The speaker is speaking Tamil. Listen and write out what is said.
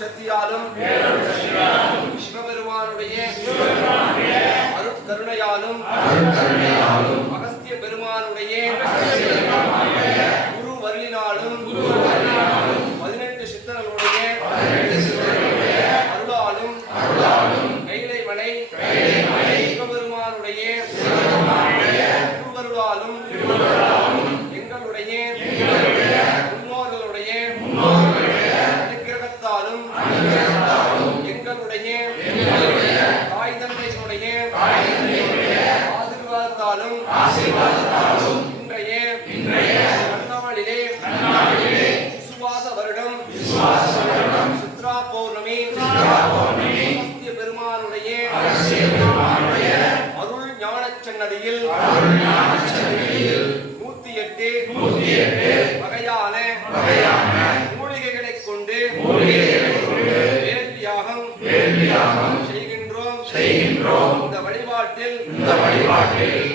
சக்தியாலும் சிவபெருமானுடைய அருட்கருணையாலும் அகஸ்திய பெருமானுடைய ஆசீர்வாதத்தாலும் இன்றைய நன்னாளிலே விசுவாச வருடம். சித்ரா பௌர்ணமி. அகஸ்திய பெருமானுடைய அருள் ஞானச் சன்னதியில் நூத்தி எட்டு வகையான மூலிகைகளைக் கொண்டு வேள்வியாகம் செய்கின்றோம். செய்கின்றோம். இந்த வழிபாட்டில் இந்த வழிபாட்டில்